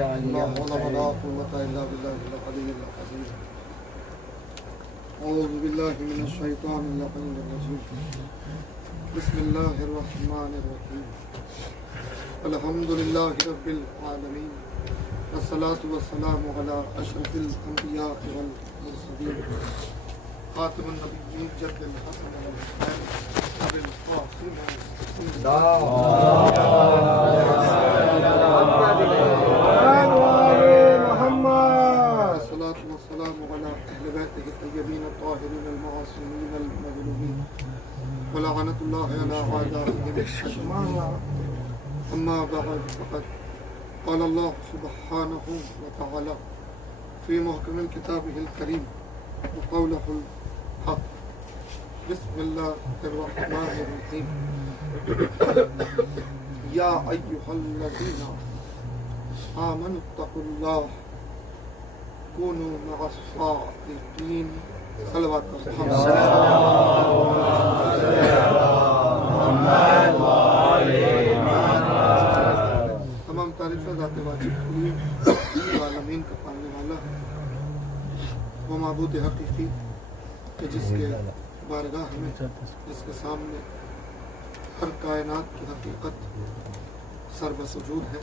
لا حول ولا قوة إلا بالله العلي العظيم أعوذ بالله من الشيطان اللعين الرجيم بسم الله الرحمن الرحيم الحمد لله رب العالمين والصلاة والسلام على أشرف الأنبياء والمرسلين خاتم النبيين جد الحسن والحسين أبي القاسم الصلاة والسلام على أهل بيته الطيبين الطاهرين المعصومين المظلومين ولعنة الله على أعدائهم أجمعين أما بعد فقد قال الله سبحانه وتعالى في محكم كتابه الكريم وقوله الحق بسم الله الرحمن الرحيم يا أيها الذين آمنوا اتقوا الله كونوا مع الصادقين صلوات تمام تعریفیں ذات واجب ہوئی عالمین کا پالنے والا وہ معبود حقیقی کہ جس کے بارگاہ میں جس کے سامنے ہر کائنات کی حقیقت سر بسجود ہے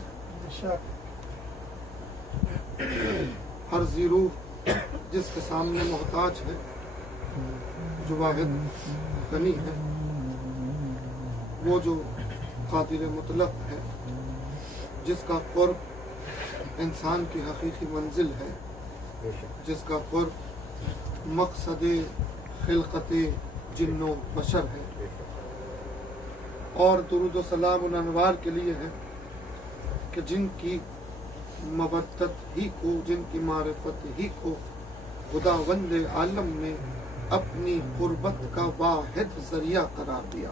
ہر ذی روح جس کے سامنے محتاج ہے جو واحد غنی ہے وہ جو قادر مطلق ہے جس کا قرب انسان کی حقیقی منزل ہے جس کا قرب مقصد خلقت جن و بشر ہے اور درود و سلام ان انوار کے لیے ہے کہ جن کی مودت ہی کو جن کی معرفت ہی کو خداوند عالم نے اپنی قربت کا واحد ذریعہ قرار دیا.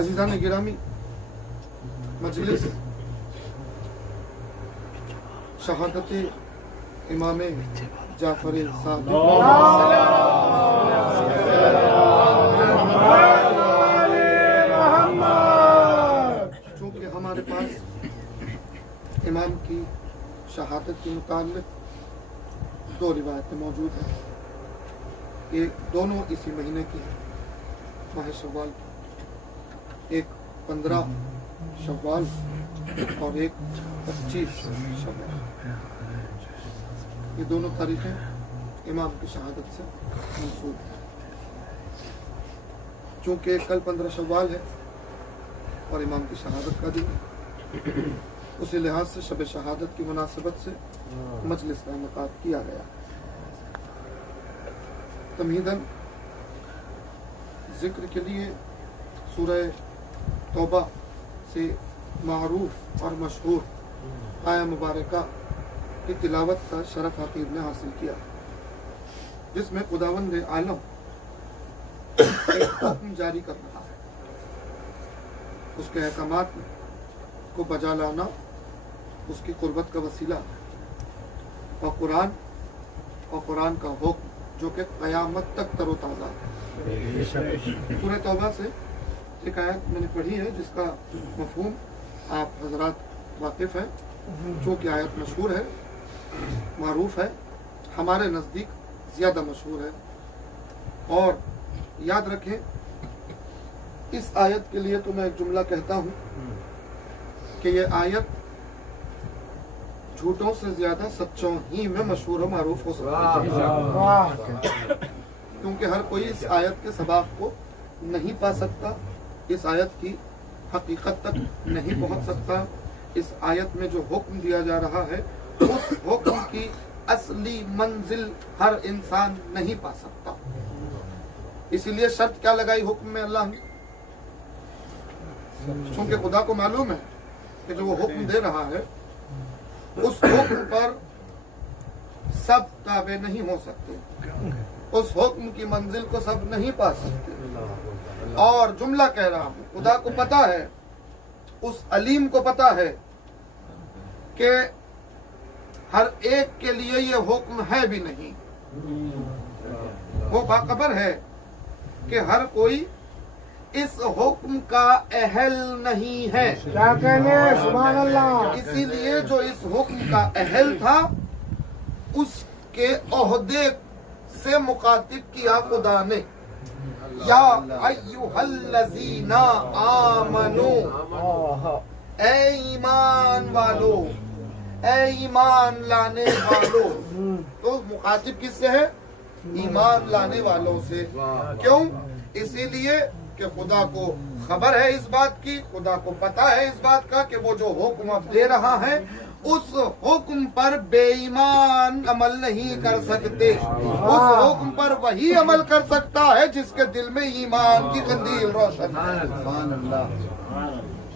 عزیزان گرامی، مجلس شہادت امام جعفر صادق چونکہ ہمارے پاس امام کی شہادت کے متعلق دو روایتیں موجود ہیں. ایک دونوں اسی مہینے کی ماہ شوال کی، ایک 15 شوال اور ایک 25 شوال. یہ دونوں تاریخیں امام کی شہادت سے منسوب ہیں. چونکہ کل 15 شوال ہے اور امام کی شہادت کا دن ہے، اسی لحاظ سے شب شہادت کی مناسبت سے مجلس کا انعقاد کیا گیا. تمہیداً ذکر کے لیے سورہ توبہ سے معروف اور مشہور آیہ مبارکہ کی تلاوت کا شرف حقیر نے حاصل کیا، جس میں خداوند عالم ایک حکم جاری کر رہا ہے. اس کے احکامات کو بجا لانا اس کی قربت کا وسیلہ ہے، اور قرآن کا حکم جو کہ قیامت تک تر و تازہ ہے. سورہ توبہ سے ایک آیت میں نے پڑھی ہے جس کا مفہوم آپ حضرات واقف ہیں، چونکہ آیت مشہور ہے، معروف ہے، ہمارے نزدیک زیادہ مشہور ہے. اور یاد رکھیں اس آیت کے لیے تو میں ایک جملہ کہتا ہوں کہ یہ آیت جھوٹوں سے زیادہ سچوں ہی میں مشہور و معروف ہو سکتی ہے، کیونکہ ہر کوئی اس آیت کے سباق کو نہیں پا سکتا، اس آیت کی حقیقت تک نہیں پہنچ سکتا. اس آیت میں جو حکم دیا جا رہا ہے اس حکم کی اصلی منزل ہر انسان نہیں پا سکتا. اسی لیے شرط کیا لگائی حکم میں اللہ نے؟ چونکہ خدا کو معلوم ہے کہ جو وہ حکم دے رہا ہے اس حکم پر سب تابع نہیں ہو سکتے، اس حکم کی منزل کو سب نہیں پا سکتے. اور جملہ کہہ رہا ہوں، خدا کو پتا ہے، اس علیم کو پتا ہے کہ ہر ایک کے لیے یہ حکم ہے بھی نہیں. وہ باخبر ہے کہ ہر کوئی اس حکم کا اہل نہیں ہے. کیا کہنے سبحان اللہ. اسی لیے جو اس حکم کا اہل تھا اس کے عہدے سے مخاطب کیا خدا نے. یا ایھا الذین آمنو، اے ایمان والو، اے ایمان لانے والو. تو مخاطب کس سے ہے؟ ایمان لانے والوں سے. کیوں؟ اسی لیے کہ خدا کو خبر ہے اس بات کی، خدا کو پتا ہے اس بات کا کہ وہ جو حکم اب دے رہا ہے اس حکم پر بے ایمان عمل نہیں کر سکتے. اس حکم پر وہی عمل کر سکتا ہے جس کے دل میں ایمان کی قندیل روشن ہے.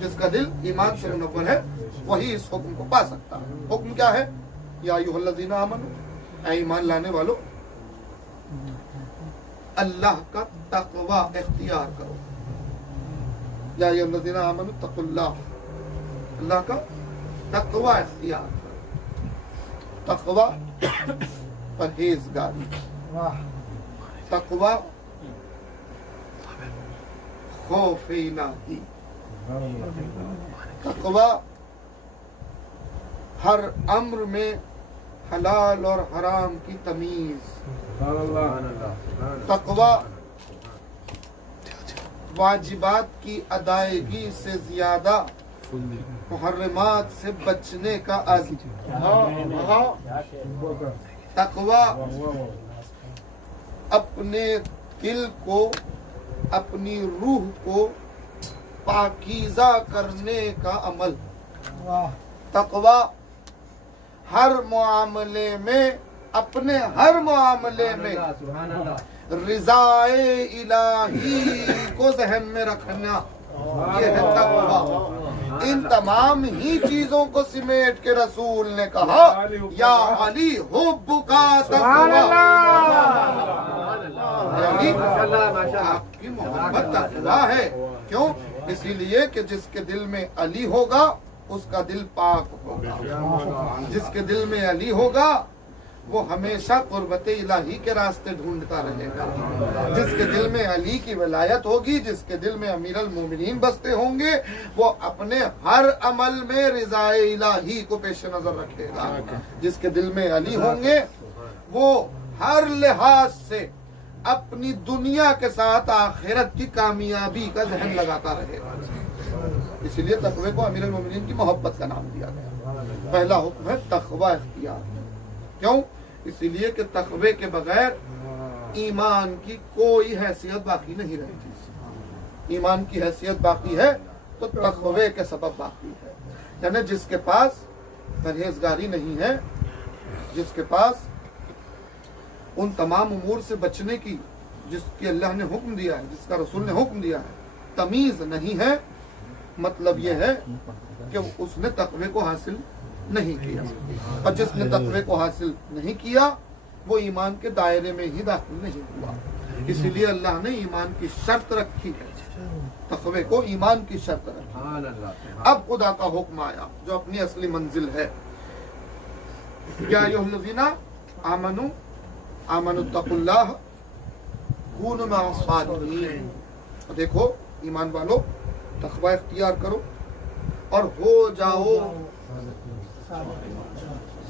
جس کا دل ایمان سے منور ہے وہی اس حکم کو پا سکتا ہے. حکم کیا ہے؟ یا ایھا الذین آمنوا، اے ایمان لانے والو، اللہ کا تقوی اختیار کرو. یا ایھا الذین آمنوا اتقوا اللہ، اللہ کا تقوی اختیار کرو. تقوی پرہیزگاری، تقوی خوف الہی، تقوی ہر امر میں حلال اور حرام کی تمیز، تقوی واجبات کی ادائیگی سے زیادہ محرمات سے بچنے کا عزم، تقوی اپنے دل کو، اپنی روح کو پاکیزہ کرنے کا عمل، تقوی ہر معاملے میں، اپنے ہر معاملے میں رضائے الہی کو ذہن میں رکھنا، یہ ہے تقوی. ان تمام ہی چیزوں کو سمیٹ کے رسول نے کہا یا علی حبک تقوی، یعنی آپ کی محبت تقوی ہے. کیوں؟ اسی لیے کہ جس کے دل میں علی ہوگا اس کا دل پاک ہوگا. جس کے دل میں علی ہوگا وہ ہمیشہ قربت الہی کے راستے ڈھونڈتا رہے گا. جس کے دل میں علی کی ولایت ہوگی، جس کے دل میں امیر المومنین بستے ہوں گے، وہ اپنے ہر عمل میں رضائے الہی کو پیش نظر رکھے گا. جس کے دل میں علی ہوں گے وہ ہر لحاظ سے اپنی دنیا کے ساتھ آخرت کی کامیابی کا ذہن لگاتا رہے گا. اسی لیے تقوی کو امیر المومنین کی محبت کا نام دیا گیا. پہلا حکم ہے تقوی اختیار. کیوں؟ اسی لیے کہ تقوی کے بغیر ایمان کی کوئی حیثیت باقی نہیں رہتی. ایمان کی حیثیت باقی ہے تو تقوی کے سبب باقی ہے. یعنی جس کے پاس پرہیزگاری نہیں ہے، جس کے پاس ان تمام امور سے بچنے کی جس کی اللہ نے حکم دیا ہے، جس کا رسول نے حکم دیا ہے، تمیز نہیں ہے، مطلب یہ ہے کہ اس نے تقوی کو حاصل نہیں کیا. اور جس نے تقوی کو حاصل نہیں کیا وہ ایمان کے دائرے میں ہی داخل نہیں ہوا. اسی لیے اللہ نے ایمان کی شرط رکھی ہے، تقوی کو ایمان کی شرط رکھی. اب خدا کا حکم آیا جو اپنی اصلی منزل ہے. یا ایھا الذین آمنوا اتقوا اللہ کونوا مع الصادقین. دیکھو ایمان والو، تقوی اختیار کرو اور ہو جاؤ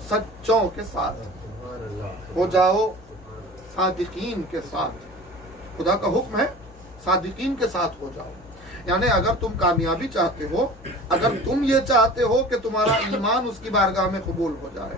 سچوں کے ساتھ، ہو جاؤ صادقین کے ساتھ. خدا کا حکم ہے صادقین کے ساتھ ہو جاؤ. یعنی اگر تم کامیابی چاہتے ہو، اگر تم یہ چاہتے ہو کہ تمہارا ایمان اس کی بارگاہ میں قبول ہو جائے،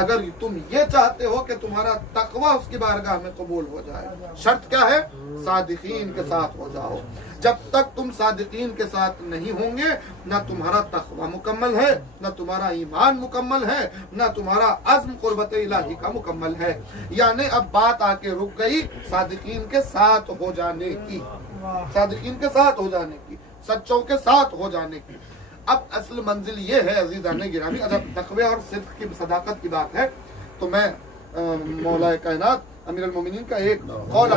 اگر تم یہ چاہتے ہو کہ تمہارا تقوی اس کی بارگاہ میں قبول ہو جائے، شرط کیا ہے؟ صادقین کے ساتھ ہو جاؤ. جب تک تم صادقین کے ساتھ نہیں ہوں گے نہ تمہارا تقوی مکمل ہے، نہ تمہارا ایمان مکمل ہے، نہ تمہارا عزم قربت الہی کا مکمل ہے. یعنی اب بات آ کے رک گئی صادقین کے ساتھ ہو جانے کی، صادقین کے ساتھ ہو جانے کی، سچوں کے ساتھ ہو جانے کی. اب اصل منزل یہ ہے عزیزان گرامی، جب تقوی اور صدق کی صداقت کی بات ہے تو میں مولا کائنات امیر المومنین کا ایک قول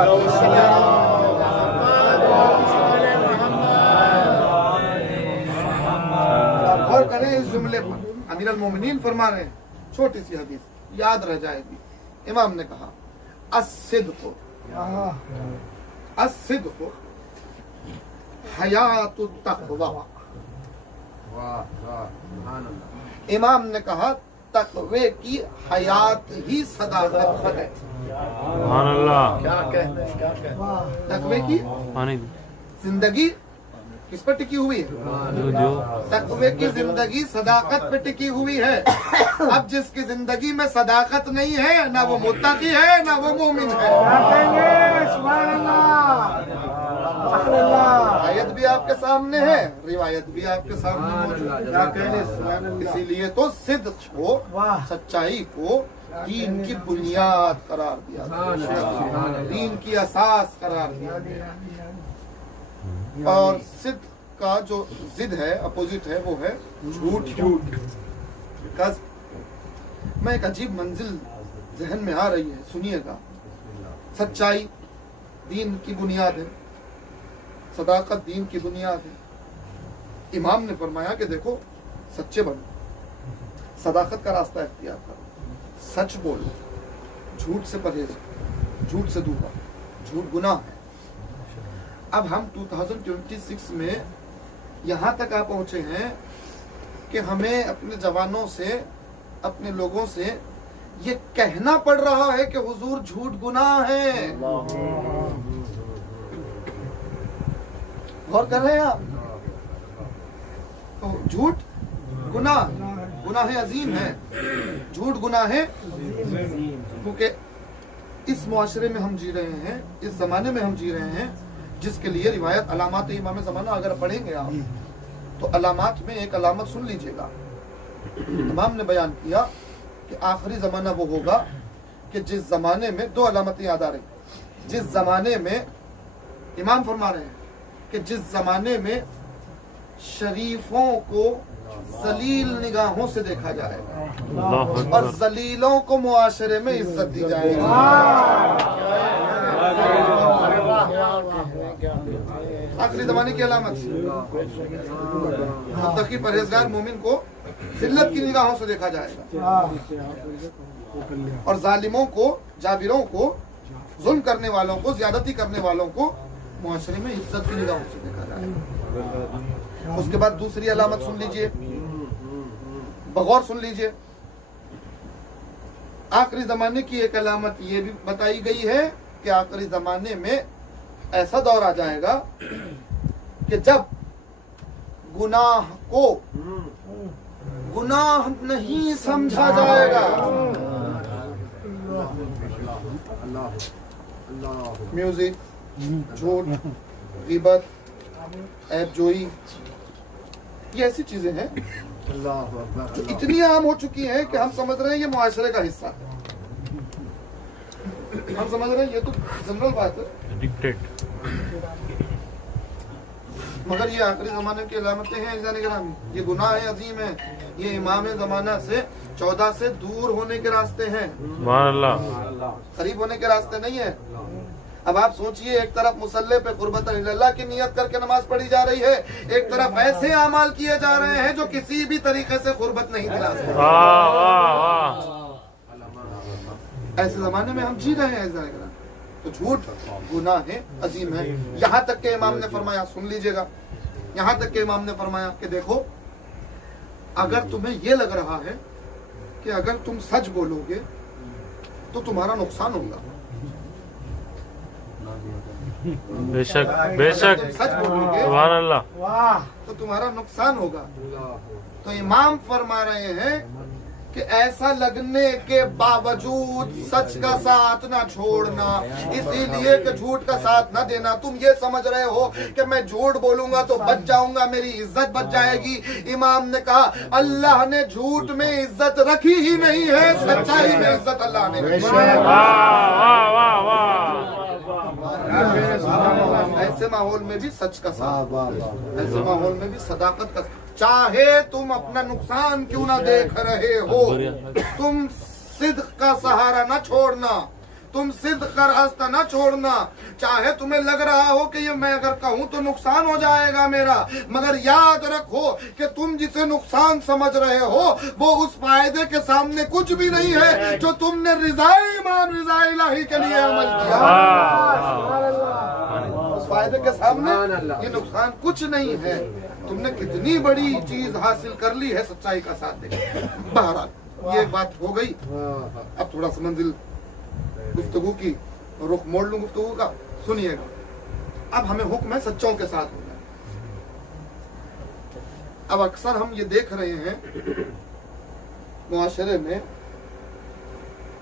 غور کریں اس جملے پر. امیر المومنین فرما رہے ہیں، چھوٹی سی حدیث یاد رہ جائے گی. امام نے کہا الصدق हयातुत तक़वा। इमाम ने कहा तक़वे की हयात ही सदाकत है। तक़वे की जिंदगी किस पर टिकी हुई है? तक़वे की जिंदगी सदाकत पे टिकी हुई है। अब जिसकी जिंदगी में सदाकत नहीं है, ना वो मुत्तकी है, ना वो मोमिन है। आयत भी आपके सामने है, रिवायत भी आपके सामने मौजूद है। इसीलिए तो सिद्क को, सच्चाई को दीन की बुनियाद करार दिया, दीन की असास करार दिया। और सिद्क का जो जिद है, अपोजिट है, वो है झूठ। मैं एक अजीब मंजिल जहन में आ रही है, सुनिएगा। सच्चाई दीन की बुनियाद है, सदाकत दीन की बुनियाद है। इमाम ने फरमाया कि देखो, सच्चे बनो, सदाकत का रास्ता इख्तियार करो, सच बोलो, झूठ से परहेज, झूठ से दूर रहो, झूठ गुनाह है। अब हम 2026 में यहाँ तक आ पहुंचे हैं कि हमें अपने जवानों से, अपने लोगों से ये कहना पड़ रहा है कि हुजूर झूठ गुनाह है। गौर कर रहे हैं आप? तो झूठ गुनाह अजीम है, झूठ गुनाह है। क्योंकि इस मुआशरे में हम जी रहे हैं, इस जमाने में हम जी रहे हैं जिसके लिए रिवायत अलामात इमाम ज़माना अगर पढ़ेंगे आप तो अलामात में एक अलामत सुन लीजिएगा। इमाम ने बयान किया कि आखिरी ज़माना वो होगा कि जिस ज़माने में, दो अलामतें याद आ रही, जिस ज़माने में, इमाम फरमा रहे हैं कि जिस ज़माने में शरीफों को जलील निगाहों से देखा जाएगा और जलीलों को मुआशरे में इज्जत दी जाएगी। आखिरी जमाने की अलामत, मुत्तकी परहेजगार मोमिन को जिल्लत की निगाहों से देखा जाएगा और जालिमों को, जाबिरों को, जुल्म करने वालों को, ज्यादती करने वालों को मुआशरे में इज्जत की निगाहों से देखा जाएगा। उसके बाद दूसरी अलामत सुन लीजिए, बगौर सुन लीजिए। आखिरी जमाने की एक अलामत ये भी बताई गई है कि आखिरी जमाने में ऐसा दौर आ जाएगा कि जब गुनाह को गुनाह नहीं समझा जाएगा। म्यूजिक, झूठ, गिबत, ऐबजोई, ये ऐसी चीजें हैं जो इतनी आम हो चुकी हैं कि हम समझ रहे हैं ये मुआशरे का हिस्सा है। हम समझ रहे हैं ये तो जनरल बात है, मगर ये आखिरी जमाने की अलामतें हैं इंसानी गिरामी। ये गुनाह है, अजीम है। ये इमाम जमाना से 14 से दूर होने के रास्ते हैं, करीब होने के रास्ते नहीं है। अब आप सोचिए, एक तरफ मुसल्ले पे कुर्बत अल्लाह की नियत करके नमाज पढ़ी जा रही है, एक तरफ ऐसे अमाल किए जा रहे हैं जो किसी भी तरीके से कुर्बत नहीं दिला सकते। ऐसे जमाने में हम जी रहे हैं। तो झूठ गुनाह है, अजीम है। यहाँ तक के इमाम ने फरमाया, सुन लीजिएगा, यहाँ तक के इमाम ने फरमाया कि देखो, अगर तुम्हें ये लग रहा है कि अगर तुम सच बोलोगे तो तुम्हारा नुकसान होगा, बेशक बेशक, सच बोलोगे सुभान अल्लाह, तो तुम्हारा नुकसान होगा। तो इमाम फरमा रहे हैं कि ऐसा लगने के बावजूद सच का साथ ना छोड़ना, इसीलिए कि झूठ का साथ ना देना। तुम ये समझ रहे हो कि मैं झूठ बोलूंगा तो बच जाऊंगा, मेरी इज्जत बच जाएगी। इमाम ने कहा अल्लाह ने झूठ में इज्जत रखी ही नहीं है, सच्चाई में इज्जत अल्लाह ने रखी। ऐसे माहौल में भी सच का साथ, ऐसे माहौल में भी सदाकत का, चाहे तुम अपना नुकसान क्यों ना देख रहे हो, तुम सिद्क का सहारा ना छोड़ना, तुम सिद्क का रास्ता ना छोड़ना। चाहे तुम्हें लग रहा हो कि ये मैं अगर कहूं तो नुकसान हो जाएगा मेरा, मगर याद रखो कि तुम जिसे नुकसान समझ रहे हो वो उस फायदे के सामने कुछ भी नहीं है जो तुमने रिज़ाए इमाम रिज़ा इलाही के लिए अमल किया। फायदे के सामने ये नुकसान कुछ नहीं है। तुमने कितनी बड़ी चीज हासिल कर ली है सच्चाई का साथ देकर। बहरहाल ये बात हो गई। अब थोड़ा सा मंजिल गुफ्तगू की रुख मोड़ लूं गुफ्तगू का, सुनिएगा। अब हमें हुक्म है सच्चों के साथ होना। अब अक्सर हम ये देख रहे हैं मुआशरे में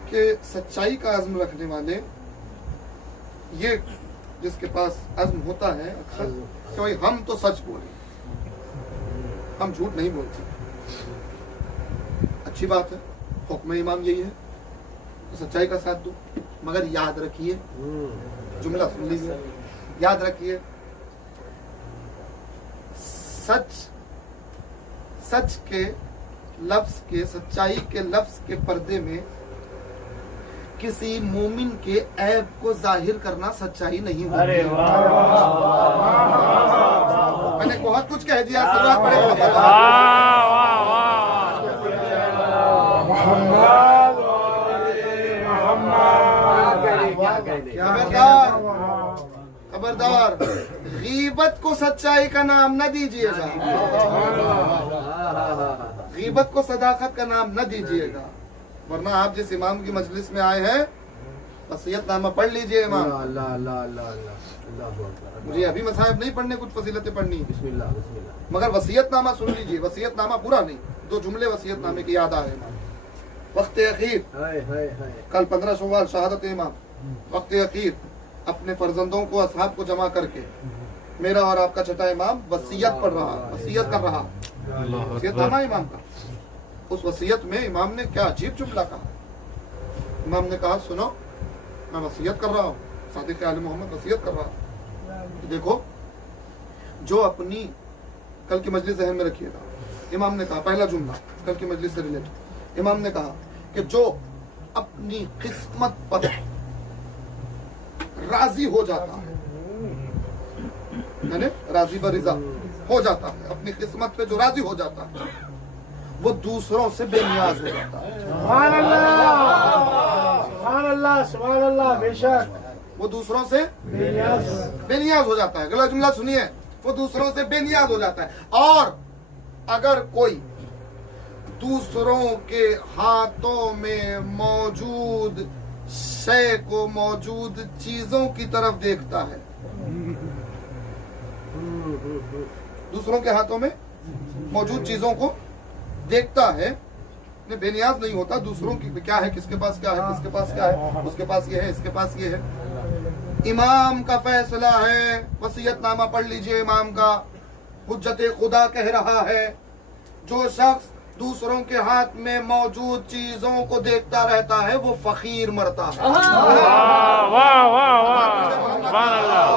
कि सच्चाई का अज़्म रखने वाले, ये जिसके पास अज़्म होता है अक्सर कि भाई हम तो सच बोले, हम झूठ नहीं बोलते। अच्छी बात है, हुक्म इमाम यही है तो सच्चाई का साथ दो। मगर याद रखिए, जुमला सुन लीजिए, याद रखिए, सच के लफ्ज के, सच्चाई के लफ्ज के पर्दे में किसी मोमिन के ऐब को जाहिर करना सच्चाई नहीं होती। अरे वाह, मैंने बहुत कुछ कह दिया, शुरुआत पड़ेगा। खबरदार, गीबत को सच्चाई का नाम न दीजिएगा, गीबत को सदाकत का नाम न दीजिएगा, वरना आप जिस इमाम की मजलिस में आए हैं वसीयतनामा पढ़ लीजिए। इमाम मुझे अभी मसाइब नहीं पढ़ने, कुछ फजीलतें पढ़नी, मगर वसीयतनामा सुन लीजिए। वसीयतनामा पूरा नहीं, 2 जुमले वसीयतनामे की याद आ रहे हैं। वक्त अखीर, कल 15 शव्वाल शहादत इमाम। वक्त अखीर अपने फर्जंदों को, असहाब को जमा करके मेरा और आपका छठा इमाम वसीयत पढ़ रहा, वसीयत कर रहा, वसीयतनामा इमाम का। उस वसीयत में इमाम ने क्या अजीब जुमला कहा। इमाम ने कहा, सुनो, मैं वसीयत कर रहा हूँ, सादिक आले मोहम्मद वसीयत कर रहा हूँ। देखो, जो अपनी, कल की मजलिस ज़हन में रखिएगा, इमाम ने कहा, पहला जुमला कल की मजलिस से रिलेटेड, इमाम ने कहा कि जो अपनी किस्मत पर राजी हो जाता है, यानी राजी ब रिजा हो जाता है, अपनी किस्मत पे जो राजी हो जाता है, वो दूसरों से बेनियाज हो जाता है। सुभान अल्लाह, सुभान अल्लाह, बेशक वो दूसरों से बेनियाज बेनियाज हो जाता है। अगला जुमला सुनिए, वो दूसरों से बेनियाज हो जाता है। और अगर कोई दूसरों के हाथों में मौजूद शय को, मौजूद चीजों की तरफ देखता है, दूसरों के हाथों में मौजूद चीजों को देखता है, बेनियाज नहीं होता, दूसरों की क्या है, किसके पास क्या है, किसके पास क्या है, उसके पास ये है, इसके पास ये है। इमाम का फैसला है, वसीयतनामा पढ़ लीजिए इमाम का। हुज्जत खुदा कह रहा है, जो शख्स दूसरों के हाथ में मौजूद चीजों को देखता रहता है वो फकीर मरता है। वाह वाह वाह वाह, सुभान अल्लाह।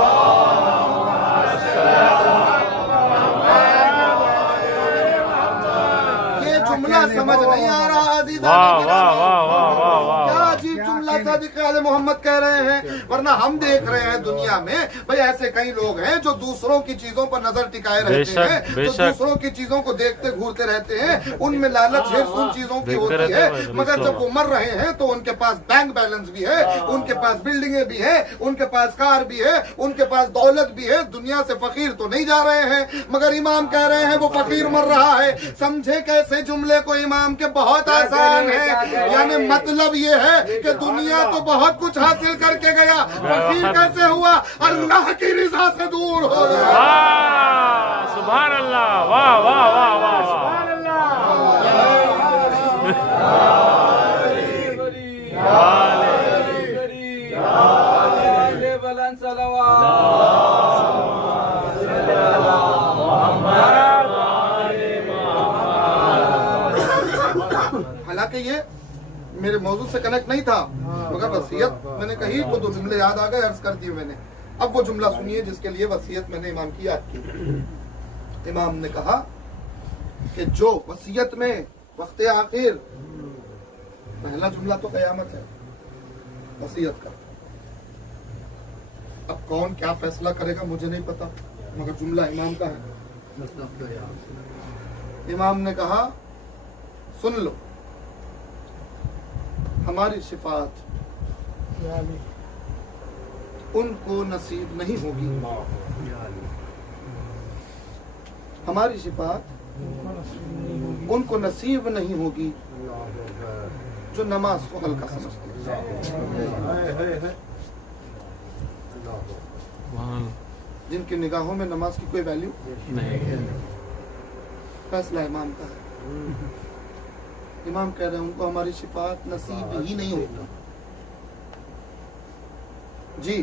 जुमला समझ नहीं आ रहा अजीज़, वाह वाह वाह वाह वाह वाह, क्या अजीब जुमला सादिक आले मोहम्मद कह रहे हैं। वरना हम देख रहे हैं दुनिया में, भाई ऐसे कई लोग हैं जो दूसरों की चीजों पर नजर टिकाए रहते हैं, जो दूसरों की चीजों को देखते घूरते रहते हैं, उनमें लालच है उन चीजों की होती है। मगर जब वो मर रहे हैं तो उनके पास बैंक बैलेंस भी है, उनके पास बिल्डिंगें भी है, उनके पास कार भी है, उनके पास दौलत भी है। दुनिया से फकीर तो नहीं जा रहे हैं, मगर इमाम कह रहे हैं वो फकीर मर रहा है। समझे कैसे जुमले को इमाम के? बहुत आसान है, यानी मतलब ये है कि दुनिया तो बहुत कुछ हासिल करके गया, फकीर कैसे हुआ? अल्लाह की रिजा से दूर हो गया। सुभान अल्लाह, वाह वाह वाह वाह, सुभान अल्लाह। हालांकि ये मेरे मौजूद से कनेक्ट नहीं था, मगर वसीयत मैंने कही तो 2 जुमले याद आ गए, अर्ज कर दिए मैंने। अब वो जुमला सुनिए जिसके लिए वसीयत मैंने इमाम की याद की। इमाम ने कहा कि जो वसीयत में वक्त आखिर, पहला जुमला तो कयामत है वसीयत का। अब कौन क्या फैसला करेगा मुझे नहीं पता, मगर जुमला इमाम का है। इमाम ने कहा, सुन लो, हमारी शिफात ان کو نصیب نہیں ہوگی. ہماری شفاعت ان کو نصیب نہیں ہوگی جو نماز کو ہلکا سمجھتے ہیں، جن کی نگاہوں میں نماز کی کوئی ویلیو نہیں. فیصلہ امام کا ہے. امام کہہ رہے ہیں ان کو ہماری شفاعت نصیب ہی نہیں ہوگی. جی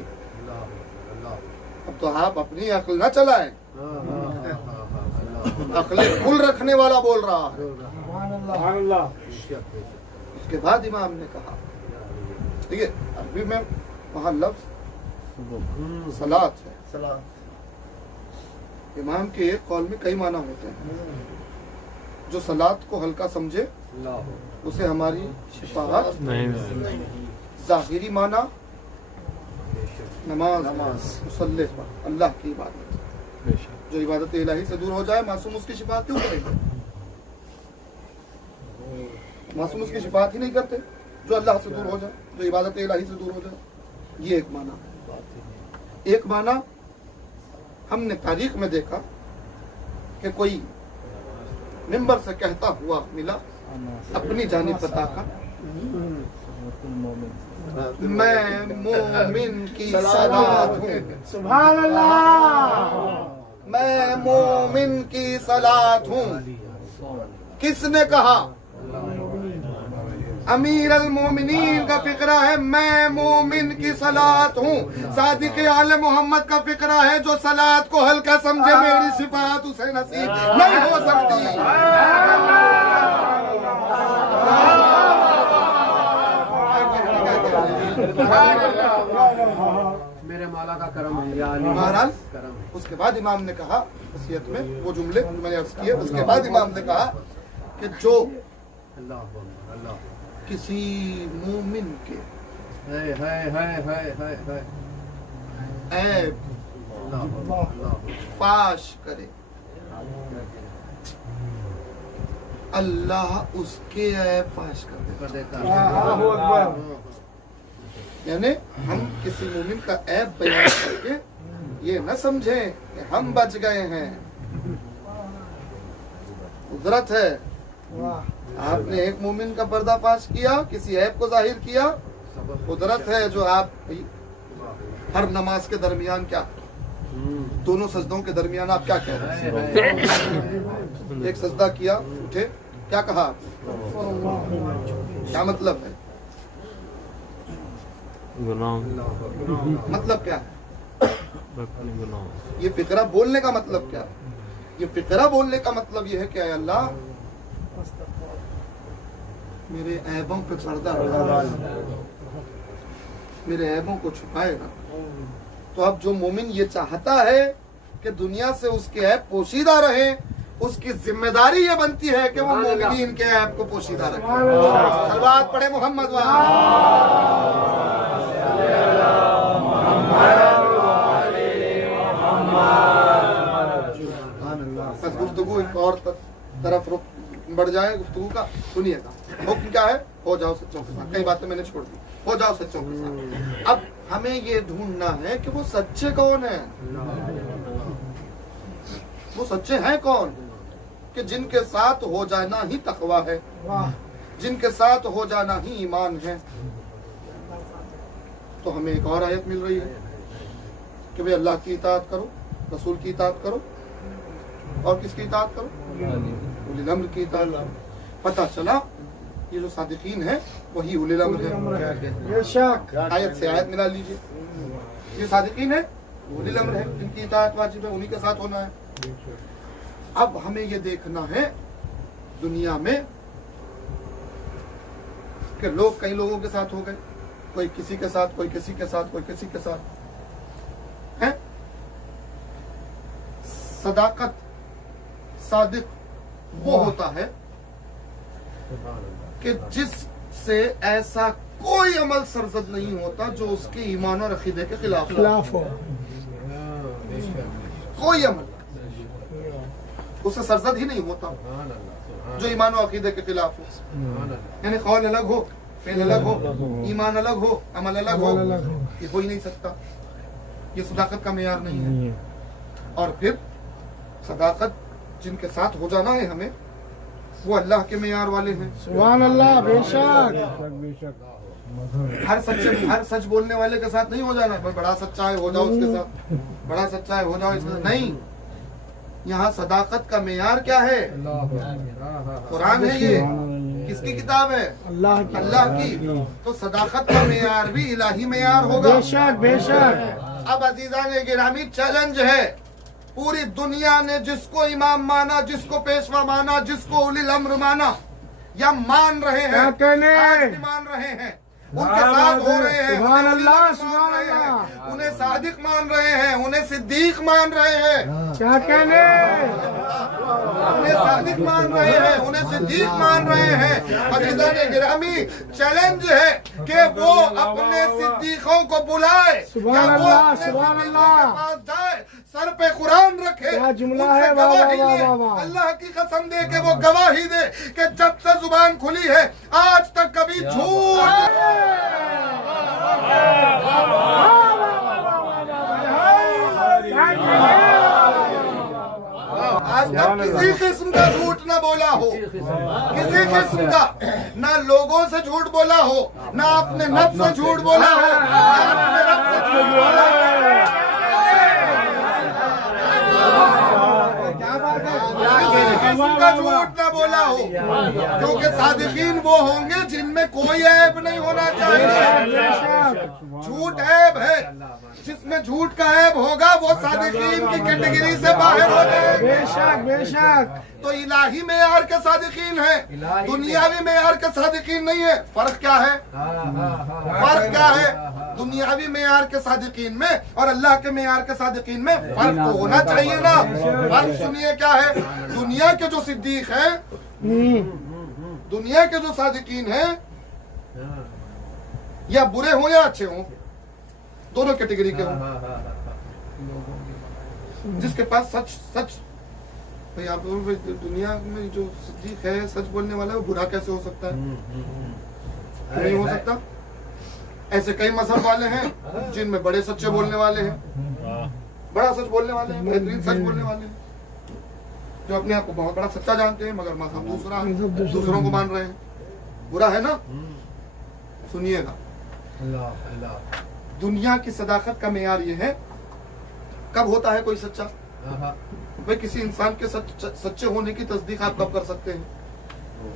اب تو آپ اپنی عقل نہ چلائیں، عقل کل رکھنے والا بول رہا ہے. سبحان اللہ. اس کے بعد امام نے کہا، ٹھیک ہے، عربی میں وہاں لفظ صلاۃ ہے. امام کے ایک قول میں کئی معنی ہوتے ہیں. جو صلاۃ کو ہلکا سمجھے اسے ہماری شفاعت نہیں. ظاہری معنی نماز مصلی پر اللہ کی عبادت. بے شک. جو عبادت الہی سے دور ہو جائے معصوم اس کی شفاعت کیوں کرے گا؟ معصوم اس کی شفاعت ہی نہیں کرتے. جو اللہ سے دور ہو جائے، جو عبادت الہی سے دور ہو جائے، یہ ایک معنی ہے. ایک معنی ہم نے تاریخ میں دیکھا کہ کوئی ممبر سے کہتا ہوا ملا اپنی جانب بتا کر، میں مومن کی صلاۃ ہوں، سبحان اللہ. میں مومن کی صلاۃ ہوں. کس نے کہا؟ امیر المومنین کا فقرہ ہے میں مومن کی صلاۃ ہوں. صادق آل محمد کا فقرہ ہے جو صلاۃ کو ہلکا سمجھے میری شفاعت اسے نصیب نہیں ہو سکتی. میرے مولا کا کرم ہے یا علی. بہرحال کرم ہے. اس کے بعد امام نے کہا وصیت میں وہ جملے جو میں نے عرض کیے. اس کے بعد امام نے کہا کہ جو اللہ اکبر. اللہ کسی مومن کے ہے ہے ہے ہے ہے ہے. عیب اللہ اکبر. اللہ فاش کرے، اللہ اس کے عیب فاش کر دے. کر دیتا اللہ اکبر. یعنی ہم کسی مومن کا عیب بیان کر کے یہ نہ سمجھیں کہ ہم بچ گئے ہیں. قدرت ہے، آپ نے ایک مومن کا پردہ فاش کیا، کسی عیب کو ظاہر کیا. قدرت ہے جو آپ ہر نماز کے درمیان کیا دونوں سجدوں کے درمیان آپ کیا کہہ رہے ہیں؟ ایک سجدہ کیا، اٹھے، کیا کہا آپ نے؟ کیا مطلب ہے؟ گناہ مطلب کیا ہے؟ اپنے گناہ. یہ فقرہ بولنے کا مطلب کیا ہے؟ یہ فقرہ بولنے کا مطلب یہ ہے کہ اے اللہ میرے عیبوں پہ پردہ ڈال، میرے عیبوں کو چھپائے گا. تو اب جو مومن یہ چاہتا ہے کہ دنیا سے اس کے عیب پوشیدہ رہے، اس کی ذمہ داری یہ بنتی ہے کہ وہ مومنین کے عیب کو پوشیدہ رکھے. صلوات پڑھے محمد بس گفتگو ایک اور طرف رخ بڑھ جائے گفتگو کا. سنیے گا حکم کیا ہے؟ ہو جاؤ سچوں کے ساتھ. کئی باتیں میں نے چھوڑ دی. ہو جاؤ سچوں کے ساتھ. اب ہمیں یہ ڈھونڈنا ہے کہ وہ سچے کون ہیں. وہ سچے ہیں کون کہ جن کے ساتھ ہو جانا ہی تقویٰ ہے، جن کے ساتھ ہو جانا ہی ایمان ہے. تو ہمیں ایک اور آیت مل رہی ہے کہ بھئی اللہ کی اطاعت کرو، رسول کی اطاعت کرو، اور کس کی اطاعت کرو؟ اولی الامر کی اطاعت. پتہ چلا یہ جو صادقین ہیں وہی اولی الامر ہے. بے شک. آیت سے آیت ملا لیجئے. یہ صادقین ہیں، اولی الامر ہے، جن کی اطاعت واجب ہے، انہی کے ساتھ ہونا ہے. اب ہمیں یہ دیکھنا ہے دنیا میں کہ لوگ کئی لوگوں کے ساتھ ہو گئے، کوئی کسی کے ساتھ، کوئی کسی کے ساتھ، کوئی کسی کے ساتھ ہیں. صداقت صادق وہ ہوتا ہے کہ جس سے ایسا کوئی عمل سرزد نہیں ہوتا جو اس کے ایمان اور عقیدے کے خلاف ہو. کوئی عمل اس سے سرزد ہی نہیں ہوتا جو ایمان و عقیدے کے خلاف ہو. یعنی قول الگ ہو، فعل الگ ہو، ایمان الگ ہو، عمل الگ ہو، یہ ہو ہی نہیں سکتا. یہ صداقت کا معیار نہیں ہے. اور پھر صداقت جن کے ساتھ ہو جانا ہے ہمیں وہ اللہ کے معیار والے ہیں. سبحان اللہ. بے شک. ہر سچ بولنے والے کے ساتھ نہیں ہو جانا. بڑا سچا ہے ہو جاؤ اس کے ساتھ, بڑا سچا ہے ہو جاؤ اس کے ساتھ, نہیں. یہاں صداقت کا معیار کیا ہے؟ قرآن ہے. یہ کس کی کتاب ہے؟ اللہ کی. تو صداقت کا معیار بھی الہی معیار ہوگا. بے شک. بے شک. اب عزیزان گرامی چیلنج ہے, پوری دنیا نے جس کو امام مانا, جس کو پیشوا مانا, جس کو اولی الامر مانا یا مان رہے ہیں, کیا کہنے, آج بھی مان رہے ہیں, ان کے ساتھ ہو رہے ہیں, سبحان اللہ. مان سبحان رہے ہیں, اللہ. انہیں صادق مان رہے ہیں, انہیں صدیق مان رہے ہیں, کیا کہنے, انہیں صادق مان رہے ہیں, انہیں صدیق مان رہے ہیں. عزیزان گرامی چیلنج ہے کہ وہ اپنے صدیقوں کو بلائے, سبحان یا وہ اللہ. اپنے سبحان صدیقوں اللہ. کے پاس جائے, سر پہ قرآن رکھے, کیا جملہ ان سے ہے, واہ گواہی واہ لے, واہ واہ. اللہ کی قسم دے کہ وہ گواہی دے کہ جب سے زبان کھلی ہے آج تک کبھی جھوٹ, آج تک کسی قسم کا جھوٹ نہ بولا ہو, کسی قسم کا, نہ لوگوں سے جھوٹ بولا ہو, نہ اپنے نفس سے جھوٹ بولا ہو, نہ اپنے رب سے جھوٹ بولا ہو, کسی قسم کا جھوٹ نہ بولا ہو, کیونکہ صادقین وہ ہوں گے جن میں کوئی عیب نہیں ہونا چاہیے. جھوٹ عیب ہے, جس میں جھوٹ کا عیب ہوگا وہ صادقین کی کیٹیگری سے باہر ہو جائے. بے شک. بے شک. تو الہی معیار کے صادقین ہیں, دنیاوی معیار کے صادقین نہیں ہے. فرق کیا ہے؟ فرق کیا ہے دنیاوی معیار کے صادقین میں اور اللہ کے معیار کے صادقین میں؟ فرق تو ہونا چاہیے نا. فرق سنیے کیا ہے. دنیا کے جو صدیق ہیں, دنیا کے جو صادقین ہیں, یا برے ہوں یا اچھے ہوں, دونوں کیٹیگری کے ہوں, جس کے پاس سچ بھئی آپ دنیا میں جو صدیق ہے, سچ بولنے والا ہے, وہ برا کیسے ہو سکتا ہے؟ نہیں ہو سکتا. ایسے کئی مذہب والے ہیں جن میں بڑے سچے بولنے والے ہیں, بڑا سچ بولنے والے ہیں, بہترین سچ بولنے والے ہیں, جو اپنے آپ کو بہت بڑا سچا جانتے ہیں مگر مذہب دوسرا ہے, دوسروں کو مان رہے ہیں. برا ہے نا. سنیے گا, دنیا کی صداقت کا معیار یہ ہے, کب ہوتا ہے کوئی سچا؟ بھئی کسی انسان کے سچے ہونے کی تصدیق آپ کب کر سکتے ہیں؟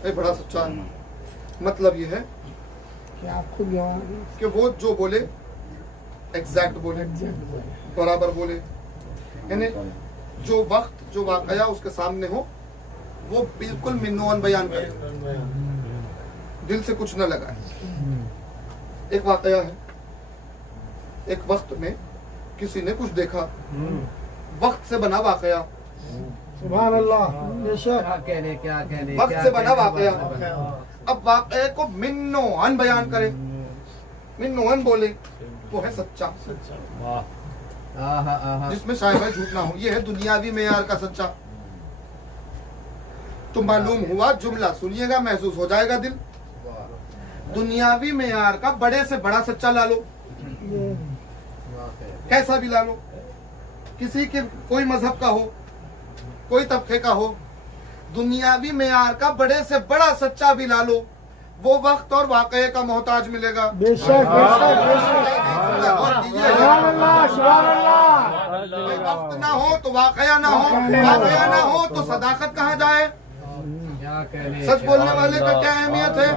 بھئی بڑا سچا ہے, مطلب یہ ہے کہ آپ کو کہ وہ جو بولے ایگزیکٹ بولے, برابر بولے, یعنی جو وقت جو واقعہ اس کے سامنے ہو وہ بالکل منوان بیان کرے, دل سے کچھ نہ لگائے. ایک واقعہ ہے, ایک وقت میں کسی نے کچھ دیکھا, وقت سے بنا واقعہ, سبحان اللہ. بے شک. وقت سے بنا واقعہ. اب واقعے کو منوان بیان کرے, منوان بولے, وہ ہے سچا, جس میں شاید جھوٹ نہ ہو. یہ ہے دنیاوی معیار کا سچا. تو معلوم ہوا, جملہ سنیے گا, محسوس ہو جائے گا دل. دنیاوی معیار کا بڑے سے بڑا سچا لا لو, کیسا بھی لا لو, کسی کے کوئی مذہب کا ہو, کوئی طبقے کا ہو, دنیاوی معیار کا بڑے سے بڑا سچا بھی لا لو, وہ وقت اور واقعے کا محتاج ملے گا. بے شک. بے شک. بے شک. سبحان اللہ. سبحان اللہ. وقت نہ ہو تو واقعہ نہ ہو, واقعہ نہ ہو تو صداقت کہاں جائے؟ سچ بولنے والے کا کیا اہمیت ہے؟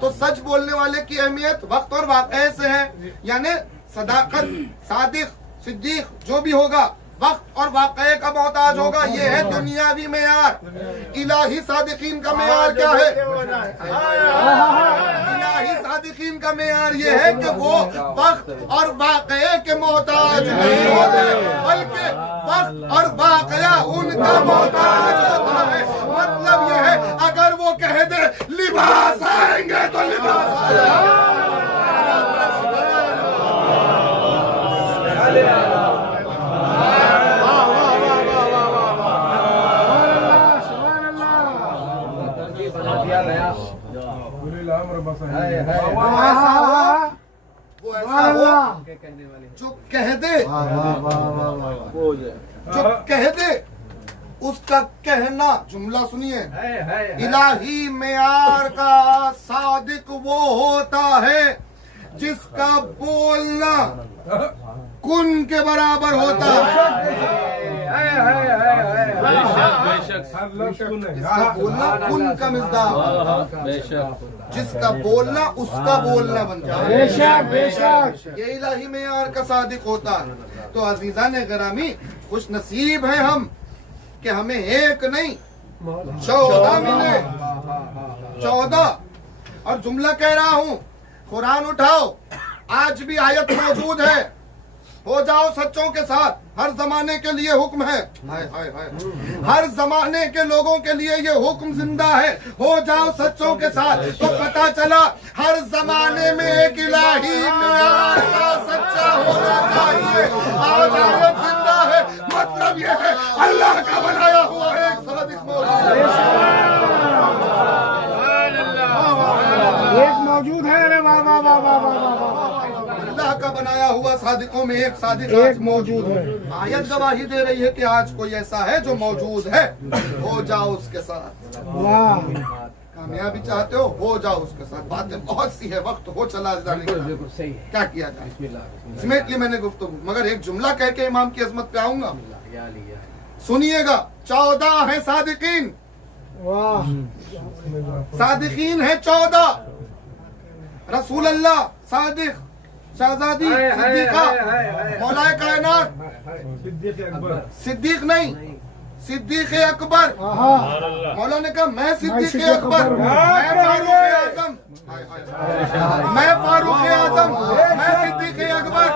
تو سچ بولنے والے کی اہمیت وقت اور واقعے سے ہے. یعنی صداقت, صادق, صدیق جو بھی ہوگا وقت اور واقعے کا محتاج ہوگا. یہ ہے دنیاوی معیار. الہی صادقین کا معیار کیا ہے؟ الہی صادقین کا معیار یہ ہے کہ وہ وقت اور واقعے کے محتاج نہیں ہوتے, بلکہ وقت اور واقعہ ان کا محتاج ہوتا ہے. مطلب یہ ہے اگر وہ کہہ دے لباس آئیں گے تو لباس آئیں گے. وہ ایسا ہو کے کہنے والے ہیں۔ جو کہہ دے، جو کہہ دے اس کا کہنا، جملہ سنیے، الہی معیار کا صادق وہ ہوتا ہے جس کا بولنا کن کے برابر ہوتا ہے، جس کا بولنا کن کا مقدار، جس کا بولنا اس کا بولنا بنتا ہے، بے شک بے شک یہ الہی معیار کا صادق ہوتا ہے۔ تو عزیزان گرامی، خوش نصیب ہیں ہم کہ ہمیں ایک نہیں 14 ملے، 14۔ اور جملہ کہہ رہا ہوں، قرآن اٹھاؤ، آج بھی آیت موجود ہے، ہو جاؤ سچوں کے ساتھ، ہر زمانے کے لیے حکم ہے، ہر زمانے کے لوگوں کے لیے یہ حکم زندہ ہے، ہو جاؤ سچوں کے ساتھ۔ تو پتا چلا ہر زمانے میں ایک الہی معیار کا سچا ہونا چاہیے، آج آیت زندہ ہے، مطلب یہ ہے اللہ کا بنایا ہوا ایک صادق موجود ہے، ایک موجود ہے، ارے واہ واہ واہ واہ واہ واہ، اللہ کا بنایا ہوا صادقوں میں ایک صادق ایک آج موجود ہے۔ آیت گواہی دے رہی ہے کہ آج کوئی ایسا ہے جو موجود ہے، ہو جاؤ اس کے ساتھ۔ واہ کامیابی چاہتے ہو جاؤ اس کے ساتھ۔ باتیں بہت سی ہے، وقت ہو چلا جانے کا، کیا کیا جائے، سمیٹ لی میں نے گفتگو، مگر ایک جملہ کہہ کے امام کی عظمت پہ آؤں گا، سنیے گا۔ 14 ہیں صادقین، واہ صادقین ہیں 14، رسول اللہ صادق، شہزادی صدیقہ، مولا کائنات، صدیق نہیں، صدیق اکبر۔ مولا نے کہا میں صدیق اکبر، میں فاروق اعظم، میں فاروق اعظم، میں صدیق اکبر،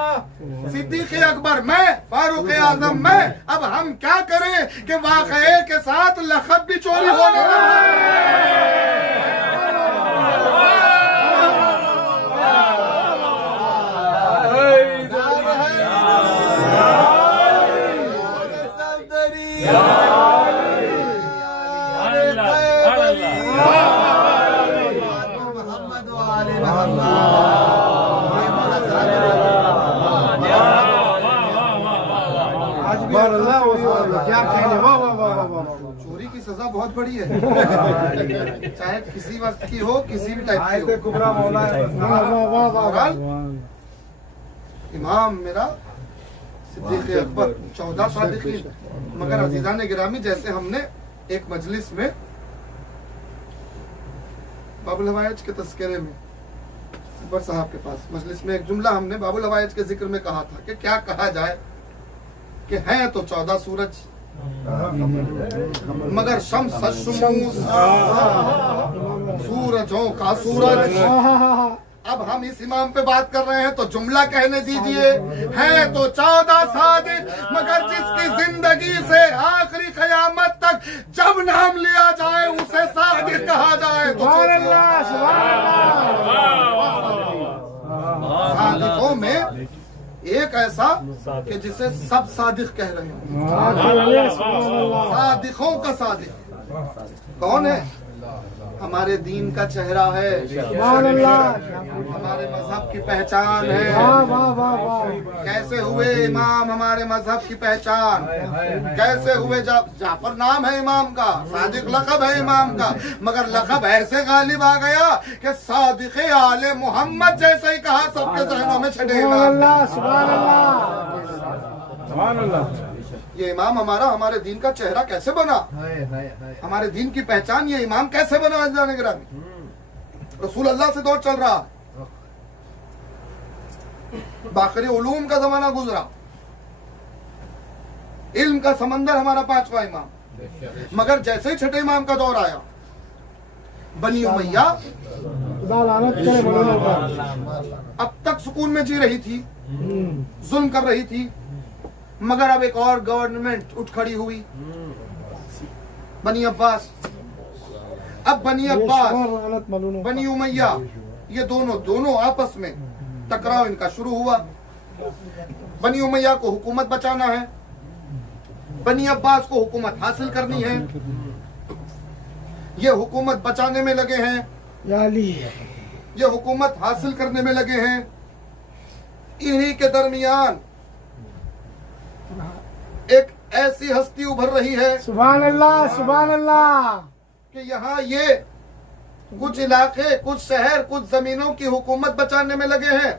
صدیق اکبر میں، فاروق اعظم میں۔ اب ہم کیا کریں کہ واقعے کے ساتھ لقب بھی چوری ہونے لگا۔ چوری کی سزا بہت بڑی ہے، چاہے کسی وقت کی ہو، کسی بھی ٹائپ کی ہو۔ بہرحال امام میرا صدیق اکبر، 14 صادقین۔ مگر عزیزان گرامی، جیسے ہم نے ایک مجلس میں باب الحوائج کے تذکرے میں اکبر صاحب کے پاس مجلس میں ایک جملہ ہم نے باب الحوائج کے ذکر میں کہا تھا کہ کیا کہا جائے کہ ہیں تو 14 سورج، مگر شمس الشموس، سورجوں کا سورج۔ اب ہم اس امام پہ بات کر رہے ہیں تو جملہ کہنے دیجئے، ہے تو 14 صادق، مگر جس کی زندگی سے آخری قیامت تک جب نام لیا جائے اسے صادق کہا جائے تو سبحان اللہ سبحان اللہ۔ صادقوں میں ایک ایسا کہ جسے سب صادق کہہ رہے ہیں، صادقوں کا صادق کون ہے؟ ہمارے دین کا چہرہ ہے، سبحان اللہ، ہمارے مذہب کی پہچان ہے۔ واہ واہ واہ واہ، کیسے ہوئے امام ہمارے مذہب کی پہچان؟ کیسے ہوئے؟ جعفر نام ہے امام کا، صادق لقب ہے امام کا، مگر لقب ایسے غالب آ گیا کہ صادق آل محمد جیسے ہی کہا سب کے ذہنوں میں چھٹے سبحان گا۔ اللہ سبحان اللہ سبحان اللہ۔ یہ امام ہمارا ہمارے دین کا چہرہ کیسے بنا؟ ہمارے دین کی پہچان یہ امام کیسے بنا؟ عزیزان گرامی، رسول اللہ سے دور چل رہا، باقری علوم کا زمانہ گزرا، علم کا سمندر ہمارا 5واں امام، مگر جیسے ہی چھٹے امام کا دور آیا، بنی امیہ خدا لعنت کرے مولانا پر۔ اب تک سکون میں جی رہی تھی، ظلم کر رہی تھی، مگر اب ایک اور گورنمنٹ اٹھ کھڑی ہوئی، بنی عباس۔ اب بنی عباس، لعنت ملعون۔ بنی امیہ، یہ دونوں آپس میں ٹکراؤ ان کا شروع ہوا۔ بنی امیہ کو حکومت بچانا ہے، بنی عباس کو حکومت حاصل کرنی ہے۔ یہ حکومت بچانے میں لگے ہیں، یا علی، یہ حکومت حاصل کرنے میں لگے ہیں۔ इन्हीं के दरमियान एक ऐसी हस्ती उभर रही है सुभान अल्लाह, सुभान अल्लाह। कि यहाँ ये कुछ इलाके, कुछ शहर, कुछ जमीनों की हुकूमत बचाने में लगे हैं।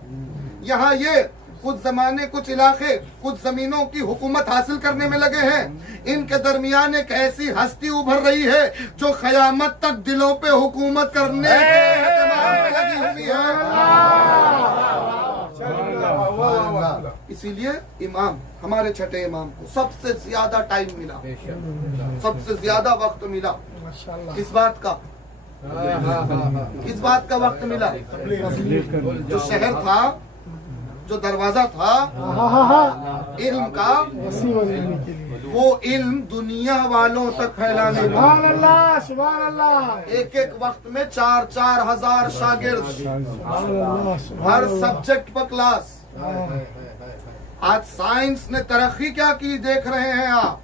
यहाँ ये कुछ जमाने, कुछ इलाके, कुछ जमीनों की हुकूमत हासिल करने में लगे हैं। इनके दरमियान एक ऐसी हस्ती उभर रही है जो क़यामत तक दिलों पे हुकूमत करने के एहतमाम में लगी हुई है। इसीलिए इमाम, हमारे छठे इमाम को सबसे ज्यादा टाइम मिला, सबसे ज्यादा वक्त मिला। माशाअल्लाह। किस बात का? किस बात का वक्त मिला? जो शहर था, जो दरवाजा था इल्म का, वो इल्म दुनिया वालों तक फैलाने का। सुभान अल्लाह, सुभान अल्लाह। एक एक वक्त में 4-4 हजार शागिर्द, सुभान अल्लाह, सुभान हर अल्लाह। सब्जेक्ट पर क्लास। आज साइंस ने तरक्की क्या की देख रहे हैं आप।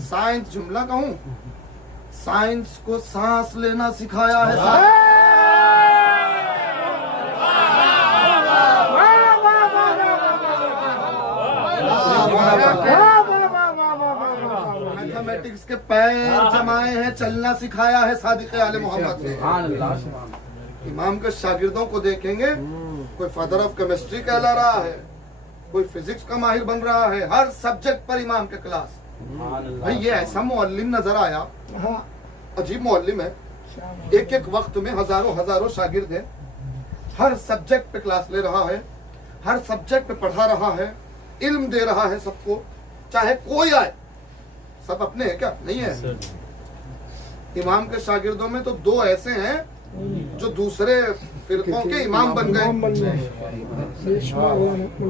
साइंस, जुमला कहूँ, साइंस को सांस लेना सिखाया है। मैथमेटिक्स के पैर जमाए हैं, चलना सिखाया है सादिक आले मोहम्मद ने। इमाम के शागिर्दों को देखेंगे, कोई फादर ऑफ केमिस्ट्री कहला रहा है, कोई फिजिक्स का माहिर बन रहा है, हर सब्जेक्ट पर इमाम के क्लास। भाई ये ऐसा मुअल्लिम नजर आया, अजीब मुअल्लिम है। एक एक वक्त में हजारों हजारों शागिर्द हैं, हर सब्जेक्ट पे क्लास ले रहा है, हर सब्जेक्ट पे पढ़ा रहा है, इल्म दे रहा है सबको, चाहे कोई आए। सब अपने हैं क्या? नहीं है। इमाम के शागिर्दों में तो 2 ऐसे हैं जो दूसरे फिरकों के इमाम बन गए।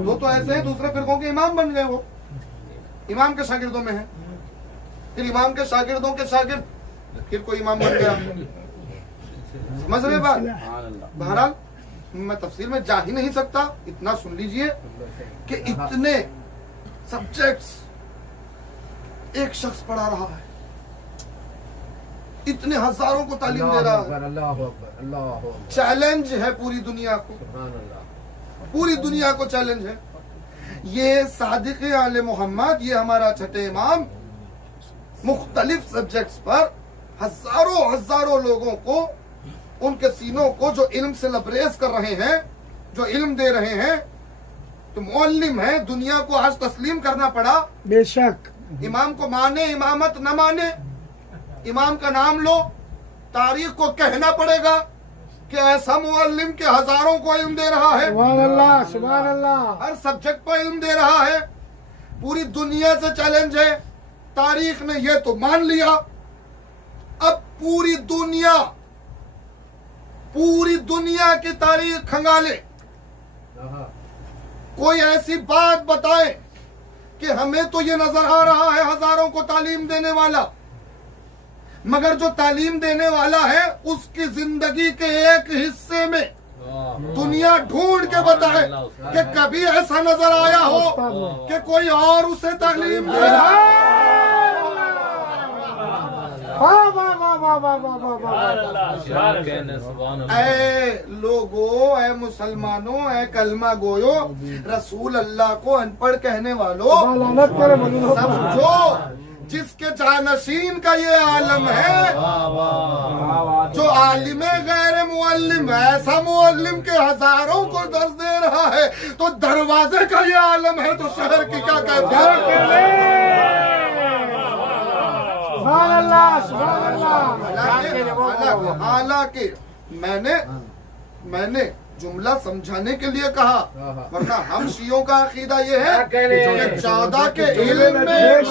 2 तो ऐसे हैं दूसरे फिरकों के इमाम बन गए। वो इमाम के शागिर्दों में है, फिर इमाम के शागिर्दों के शागिर्द फिर कोई इमाम बन गया। समझ रहे बात? बहरहाल मैं तफसील में जा ही नहीं सकता, इतना सुन लीजिए कि इतने सब्जेक्ट्स एक शख्स पढ़ा रहा है, इतने हजारों को तालीम दे रहा है। चैलेंज है पूरी दुनिया को, पूरी दुनिया को चैलेंज है। ये सादिक आले मोहम्मद, ये हमारा छठे इमाम, मुख्तलिफ सब्जेक्ट्स पर हजारों हजारों लोगों को, उनके सीनों को जो इल्म से लबरेज कर रहे हैं, जो इल्म दे रहे हैं, तो मुअल्लिम है। दुनिया को आज तस्लीम करना पड़ा। बेशक। इमाम को माने, इमामत न माने, इमाम का नाम लो, तारीख को कहना पड़ेगा कि ऐसा मुअल्लिम के हजारों को इल्म दे रहा है, सुभान अल्लाह, सुभान अल्लाह। हर सब्जेक्ट पर इल्म दे रहा है। पूरी दुनिया से चैलेंज है। तारीख ने ये तो मान लिया, अब पूरी दुनिया की तारीख खंगाले, कोई ऐसी बात बताए कि हमें तो ये नजर आ रहा है हजारों को तालीम देने वाला, मगर जो तालीम देने वाला है उसकी जिंदगी के एक हिस्से में दुनिया ढूंढ के बताए कि कभी ऐसा नजर आया हो कि कोई और उसे तालीम दे रहा है। ऐ लोगों, ऐ मुसलमानों, ऐ कलमा गोयो, रसूल अल्लाह को अनपढ़ कहने वालों, समझो जिसके जानशीन का ये आलम है, जो आलिम गैर मुअल्लिम, ऐसा मुअल्लिम के हजारों को दर्ज दे रहा है, तो दरवाजे का ये आलम है, तो शहर की क्या कहते हैं। हालांकि मैंने जुमला समझाने के लिए कहा, वरना हम शियों का अकीदा ये है कि 14 के इल्म में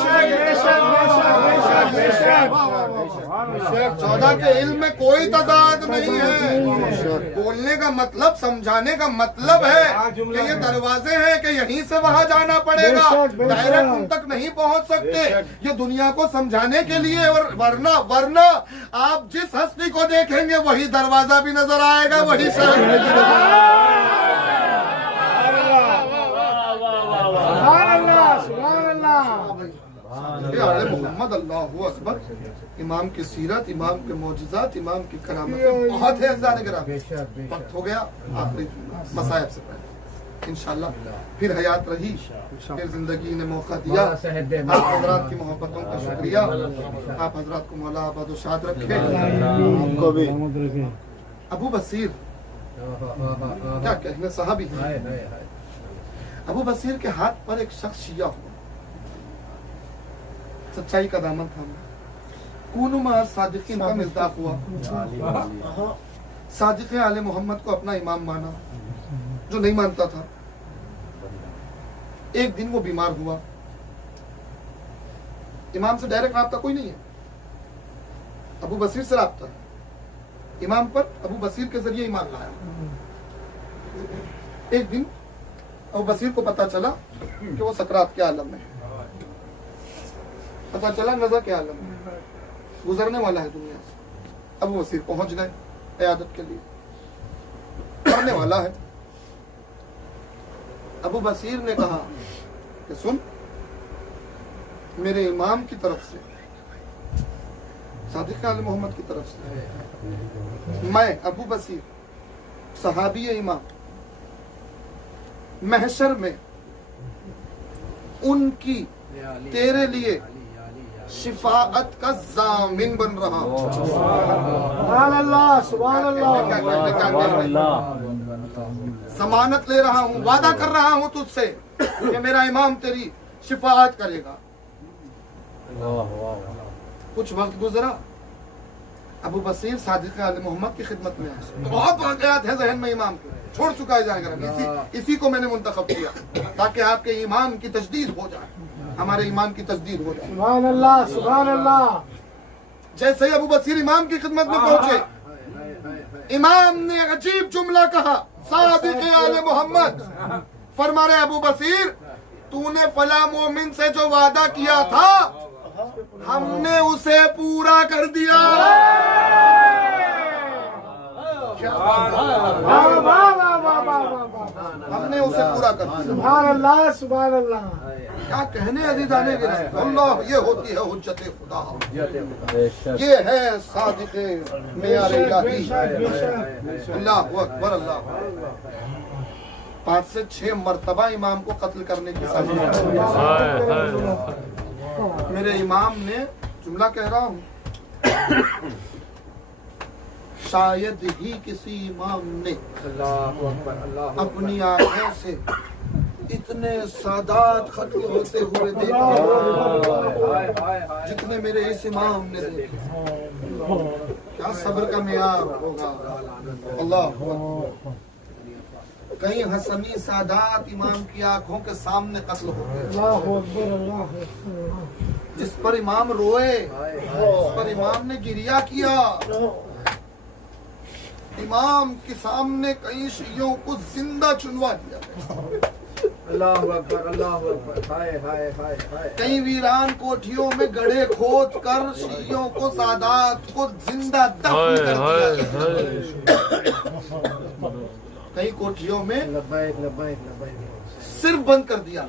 14 के इल्म में कोई तजाद नहीं है। बोलने का मतलब, समझाने का मतलब है कि ये दरवाजे हैं कि यहीं से वहां जाना पड़ेगा, डायरेक्ट उन तक नहीं पहुंच सकते। ये दुनिया को समझाने के लिए, वरना आप जिस हस्ती को देखेंगे वही दरवाजा भी नजर आएगा, वही शहर। मोहम्मद अल्लाहु अकबर। इमाम की सीरत, इमाम के मौजिज़ात, इमाम की करामत बहुत है। वक्त हो गया, आखिरी मसायब से पहले इंशाल्लाह फिर हयात रही, फिर जिंदगी ने मौका दिया। मौला सेहत दे, आप हजरात की मोहब्बतों का शुक्रिया। आप हजरात को मौला आबाद और शाद रखे। आपको भी। अबू बसीर क्या कहने, सहाबी हैं। हाय हाय हाय अबू बसीर के हाथ पर एक शख्स शिया हुआ, सच्चाई का दामन था, कूनु मा सादिकीन का मिज़दाक हुआ। सादिक आले मोहम्मद को अपना इमाम माना, जो नहीं मानता था। एक दिन वो बीमार हुआ, इमाम से डायरेक्ट राब्ता कोई नहीं है, अबू बसीर से राब्ता है। इमाम पर अबू बसीर के जरिए ईमान लाया। एक दिन अबू बसीर को पता चला कि वो सकरात के आलम में है, पता चला नजर के आलम में गुजरने वाला है दुनिया से। अबू बसीर पहुंच गए इयादत के लिए, मरने वाला है। अबू बसीर ने कहा कि सुन, मेरे इमाम की तरफ से, सादिक आले मोहम्मद की तरफ से, मैं अबू बसीर सहाबी इमाम महशर में उनकी तेरे लिए शिफाअत का जामिन बन रहा हूं। सुभान अल्लाह, सुभान अल्लाह। जमानत ले रहा हूं, वादा कर रहा हूं तुझसे कि मेरा इमाम तेरी शिफाअत करेगा। कुछ वक्त गुजरा, अबू बसीर सादिक आले मोहम्मद की खिदमत में आए। बहुत वाक़यात है जहन में इमाम के, छोड़ चुका है जाएगा। इसी को मैंने मुंतखब किया ताकि आपके ईमान की तजदीद हो जाए, हमारे ईमान की तजदीद हो जाए। सुभान अल्लाह, सुभान अल्लाह। जैसे ही अबू बसीर इमाम की खिदमत में पहुंचे, इमाम ने अजीब जुमला कहा, सादिक आले मोहम्मद, फरमा रहे अबू बसीर, तूने फला मोमिन से जो वादा किया था हमने उसे पूरा कर दिया। हमने उसे पूरा कर दिया। सुभान अल्लाह, सुभान अल्लाह। क्या कहने अजीज़ाने के अल्लाह, ये होती है हुज्जत खुदा, ये है सादिक मेयार इलाही। अल्लाह अकबर, अल्लाह। 5 से 6 मरतबा इमाम को कत्ल करने की साजिश। मेरे इमाम ने, जुमला कह रहा हूँ, शायद ही किसी इमाम ने अपनी आंखों से इतने सादात खत्म होते हुए देखा जितने मेरे इस इमाम ने देखे। क्या सब्र का मेयार होगा। अल्लाह, कहीं हसनी सादात इमाम की आंखों के सामने कत्ल हो गए, जिस पर इमाम रोए, जिस पर इमाम ने गिरिया किया। इमाम के सामने कई शियों को जिंदा चुनवा दिया, अल्लाह अकबर, अल्लाह अकबर। हाय हाय हाय हाय। कई वीरान कोठियों में गड्ढे खोद कर शियों को, सादात को जिंदा दफन कर दिया। कई कोठियों में लब्बैक लब्बैक लब्बैक। सिर्फ बंद कर दिया,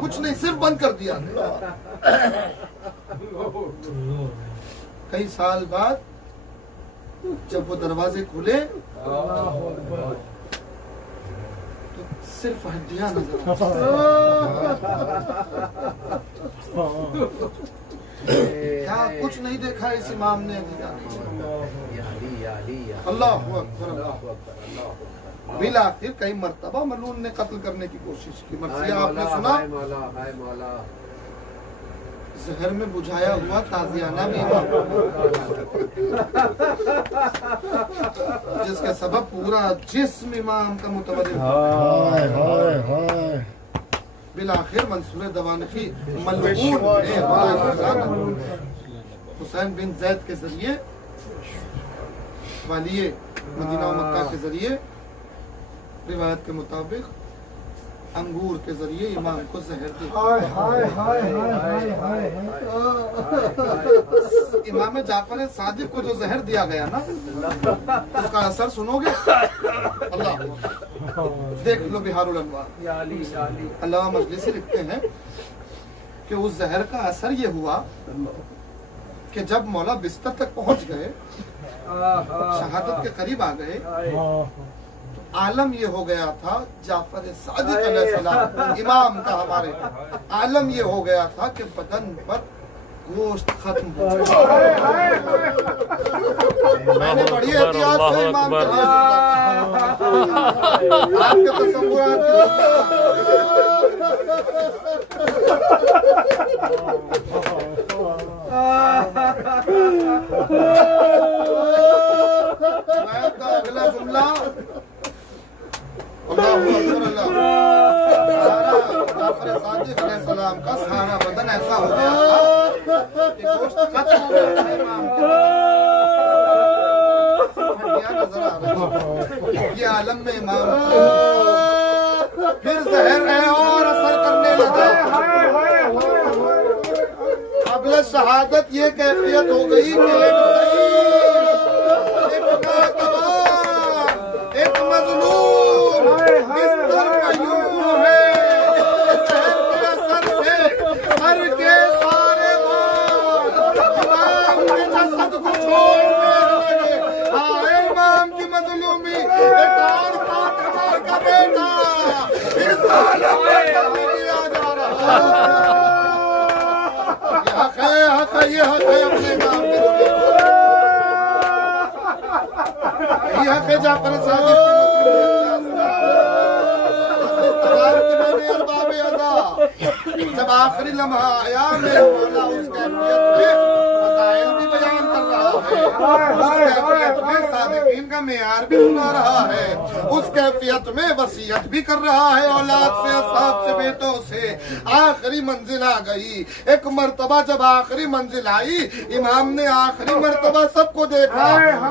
कुछ नहीं, सिर्फ बंद कर दिया। कई साल बाद जब वो दरवाजे खुले तो सिर्फ हड्डियां नजर क्या कुछ नहीं देखा इस इमाम ने। अल्लाह अकबर, अल्लाह अकबर। बिल आखिर कई मरतबा मलून ने कत्ल करने की कोशिश की। मरसिया आपने सुना, जहर में बुझाया हुआ ताजियाना भी जिसका सबब पूरा जिस्म इमाम का मुतवज्जिह। बिल आखिर मंसूर दवानखी मलऊन ने हुसैन बिन जैद के जरिए, वालिये मदीना और मक्का के जरिए, रिवायत के मुताबिक अंगूर के जरिए इमाम को जहर दिया। इमाम जाफर सादिक को जो जहर दिया गया ना, उसका असर सुनोगे। अल्लाह, देख लो बिहारुल अनवार। अल्लाह मजलिसी लिखते हैं कि उस जहर का असर ये हुआ कि जब मौला बिस्तर तक पहुंच गए, शहादत के करीब आ गए, तो आलम ये हो गया था जाफर सादिक अलैहिस्सलाम इमाम का हमारे आलम ये हो गया था कि बदन पर गोश्त खत्म हो गया। मैंने बड़ी एहतियात से इमाम के लिए आपके तसव्वुरात अगला जुमला जाफर सादिक अलैहिस्सलाम का सारा बदन ऐसा हो गया था कि गोश्त खत्म हो गया था इमाम के। हड्डियां नजर आ रही हैं। ये आलम में इमाम फिर जहर है और असर करने लगा। क़ब्ल शहादत ये कैफियत हो गई कि एक मजलूम बिस्तर पे यूं है, जहर के असर से सर के सारे बाल इमाम के जसद को छोड़ने लगे। हाय इमाम की मजलूमी, एक और फातिमा का बेटा इस आलम में कभी दिया जा रहा है। ये हक है अपने काम के लिए। ये हक है जाफर सादिक की जब आखिरी लम्हा आया मेरे मौला उस कैफियत में फज़ाइल भी बयान कर रहा है, उस कैफियत में सादिकीन का मेयार भी सुना रहा है, उस कैफियत में वसीयत भी कर रहा है औलाद से, असहाब से, बेटों से। आखिरी मंजिल आ गई। एक मर्तबा जब आखिरी मंजिल आई, इमाम ने आखिरी मर्तबा सबको देखा,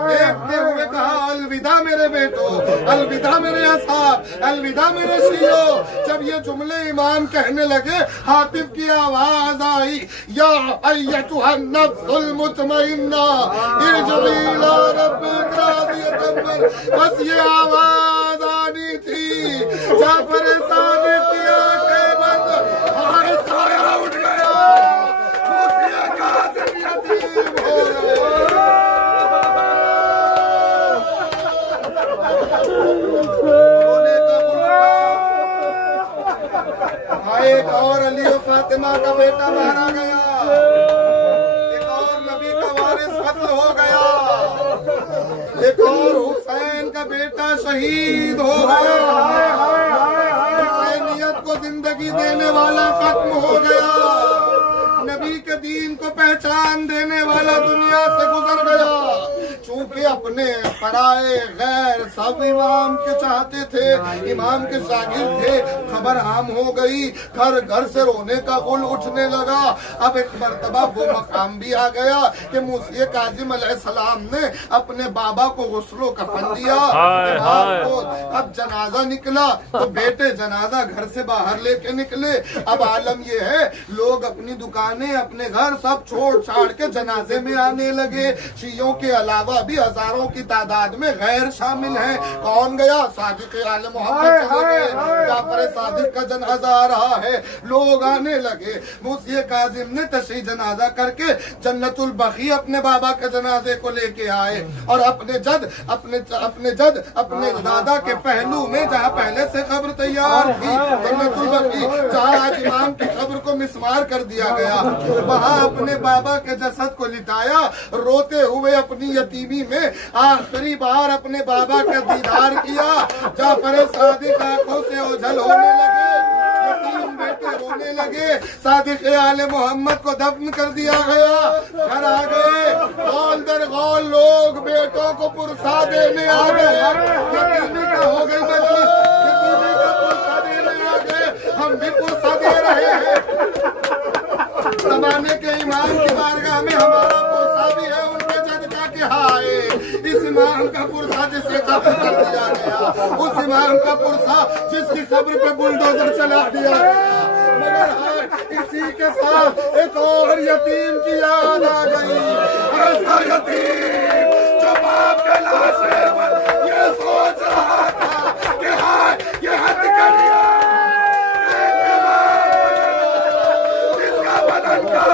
देखते हुए कहा अलविदा मेरे बेटो, अलविदा मेरे असहाब, अलविदा मेरे शियो। जब ये जुमले इमाम कहने लगे, हातिफ की आवाज आई, या अय्यतुहन नफ्सुल मुतमइन्ना इरजिई इला रब्बिक राज़ियतन मर्दिय्या। बस ये आवाज आनी थी। जाफर सादिक की आंखें बंद और साया उठ गया, खुशियां काज़िम यतीम हो गए। एक और अली और फातिमा का बेटा मारा गया, एक और नबी का वारिस कत्ल हो गया, एक और हुसैन का बेटा शहीद हो गया, हुसैनियत को जिंदगी देने वाला खत्म हो गया, नबी के दीन को पहचान देने वाला दुनिया से गुजर गया। चूंकि अपने पराए गैर सब इमाम के चाहते थे, इमाम के शागिर्द थे, खबर आम हो गई, घर घर से रोने का गुल उठने लगा। अब एक मर्तबा वो मकाम भी आ गया कि मूसा काजिम अलैहिस्सलाम ने अपने बाबा को गुस्लो कफन दिया। इमाम को अब जनाजा निकला तो बेटे जनाजा घर से बाहर लेके निकले। अब आलम ये है, लोग अपनी दुकानें, अपने घर सब छोड़ छाड़ के जनाजे में आने लगे। शियों के अलावा भी हजारों की तादाद में गैर शामिल हैं। कौन गया? सादिक आले मोहम्मद चले गए। जाफर सादिक का जनाजा आ रहा है, लोग आने लगे। मूसा काजिम ने तशरीह जनाजा करके जन्नतुल बकी अपने बाबा के जनाजे को लेके आए और अपने जद अपने दादा के पहलू में, जहाँ पहले से कब्र तैयार थी, जन्नतुल बकी, जहाँ आज इमाम की कब्र को मिसमार कर दिया गया, वहाँ अपने बाबा के जसद को लिटाया। रोते हुए अपनी यतीमी में आखिरी बार अपने बाबा का दीदार किया। जाफर सादिक आंखों से ओझल होने लगे, यतीम बेटे रोने लगे। सादिक आले मोहम्मद को दफन कर दिया गया। घर आ गए, गौल दर गौल लोग बेटों को पुरसा देने आ गए। यतीमी का हो गई मजलिस, यतीमी का पुरसा देने आ गए। हम भी पुरसा दे रहे हैं। जमाने के इमाम की बारगाह में हमारा पुरसा भी है, उनके जद का कि हाय इस इमाम का पुरसा जिसे कब्र कर दिया गया, उस इमाम का पुरसा जिसकी कब्र पे बुलडोजर चला दिया गया। मगर हाय इसी के साथ एक और यतीम की याद आ गई। ऐसा यतीम जो बाप के लाशे पर ये सोच रहा था कि हाय ये हद कर दिया, जिसका बदन का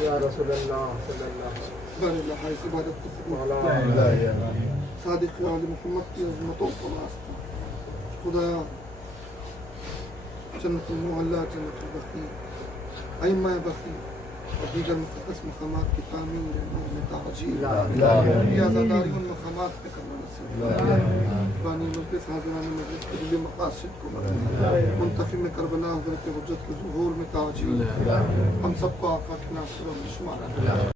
یا رسول اللہ صلی اللہ بر اللہ اس عبادت کو علیہ صادق آل محمد کی عظمتوں کو واسطہ خدایا جنت المعلا، جنت البقیع، ائمہ بقیع اور دیگر مقدس مقامات کی تعمیر نور میں تعجیل، عزاداری ان مقامات پہ کرنا نصیب بانی مجلس حاضران مجلس کے دل مقاصد کو منتخب کربلا حضرت حجت کے ظہور میں تعجیل، ہم سب کو آقا کے ناصر و شمار